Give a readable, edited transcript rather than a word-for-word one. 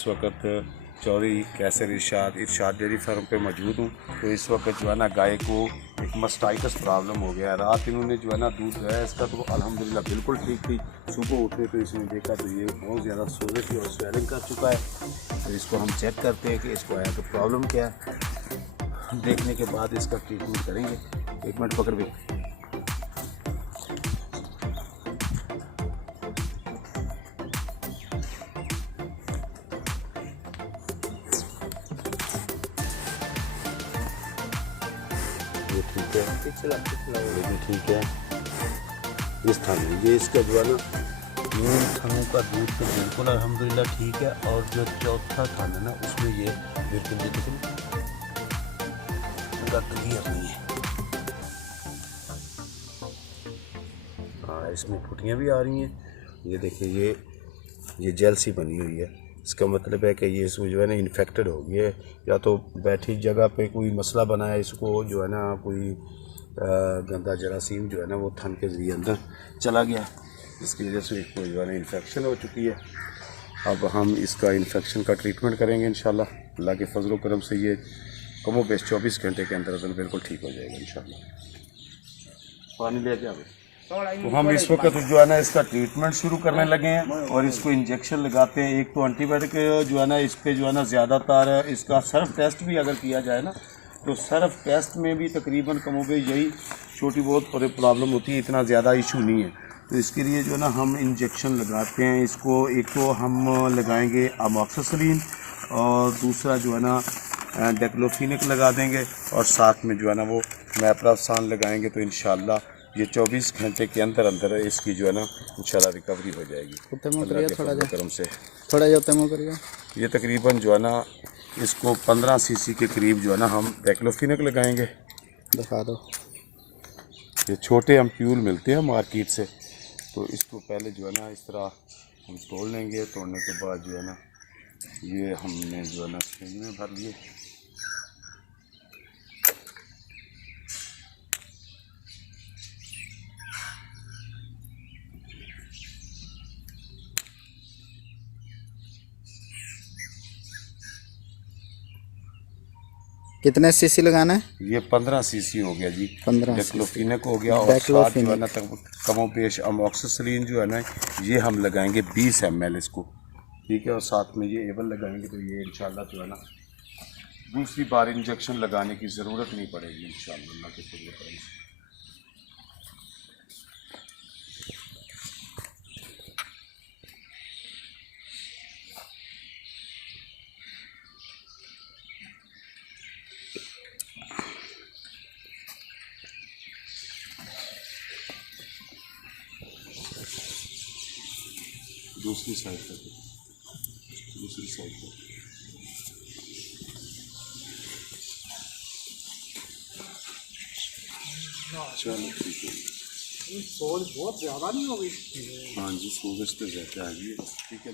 इस वक्त चौधरी कैसर इरशाद dairy farm पे मौजूद हूँ। तो इस वक्त जो है ना गाय को एक मस्टाइटिस प्रॉब्लम हो गया है। रात इन्होंने जो है ना दूध है इसका तो अल्हम्दुलिल्लाह बिल्कुल ठीक थी। सुबह उठे तो इसने देखा तो ये बहुत ज़्यादा सोजश और स्वेलिंग कर चुका है। तो इसको हम चेक करते हैं कि इसको आया तो प्रॉब्लम क्या है। देखने के बाद इसका ट्रीटमेंट करेंगे। एक मिनट पकड़ भी। ये ठीक है, लेकिन ठीक है। इस थाने ये इसका जो है ना तीन थानों का दूध तो बिल्कुल अल्हम्दुलिल्लाह ठीक है। और जो चौथा थाना है ना उसमें ये बिल्कुल पूरा क्लियर नहीं है। हाँ, इसमें फुटियाँ भी आ रही हैं। ये देखिए ये जेल सी बनी हुई है। इसका मतलब है कि ये इसको जो है ना इन्फेक्टेड हो गया है, या तो बैठी जगह पे कोई मसला बना है, इसको जो है ना कोई गंदा जरासीम जो है ना वो थन के ज़रिए अंदर चला गया, इसकी वजह से इसको जो है ना इन्फेक्शन हो चुकी है। अब हम इसका इन्फेक्शन का ट्रीटमेंट करेंगे इंशाल्लाह। अल्लाह के फजल करम से ये कमो बेश 24 घंटे के अंदर अंदर बिल्कुल ठीक हो जाएगा इंशाल्लाह। पानी ले जाओ। तो हम इस वक्त जो है ना इसका ट्रीटमेंट शुरू करने लगे हैं और इसको इंजेक्शन लगाते हैं। एक तो एंटीबायोटिक जो है ना इस पर जो है ना ज़्यादातर इसका सर्फ टेस्ट भी अगर किया जाए ना तो सर्फ टेस्ट में भी तकरीबन कमोबे यही छोटी बहुत प्रॉब्लम होती है, इतना ज़्यादा इशू नहीं है। तो इसके लिए जो है ना हम इंजेक्शन लगाते हैं। इसको एक तो हम लगाएंगे अमोक्सिसिलिन और दूसरा जो है ना डेक्लोफिनिक लगा देंगे और साथ में जो है ना वो मैप्रोक्सान लगाएंगे। तो इंशाल्लाह ये 24 घंटे के अंदर अंदर इसकी जो है ना इंशाल्लाह रिकवरी हो जाएगी अल्लाह के फजल करम से। ये तकरीबन जो है ना इसको 15 सीसी के करीब जो है ना हम डेक्लोफिनिक लगाएंगे। दिखा दो। ये छोटे अम्प्यूल मिलते हैं मार्केट से, तो इसको पहले जो है ना इस तरह हम तोड़ लेंगे। तोड़ने के बाद जो है ना ये हमने जो है ना फ्रिज में भर लिए। कितने सीसी लगाना है? ये 15 सीसी हो गया जी। 15 डेक्लोफिनिक हो गया और साथ जो है ना कमो पेश अमोक्सिसिलिन जो है ना ये हम लगाएंगे 20 ml इसको, ठीक है। और साथ में ये एबल लगाएंगे। तो ये इंशाल्लाह जो है ना दूसरी बार इंजेक्शन लगाने की ज़रूरत नहीं पड़ेगी इंशाल्लाह अल्लाह के फजल करम से। दूसरी साइड पर दूसरी साइड पर चलो ठीक है। सोच बहुत ज़्यादा नहीं हो गई? हाँ जी, सोच तो ज़्यादा है जी, ठीक है।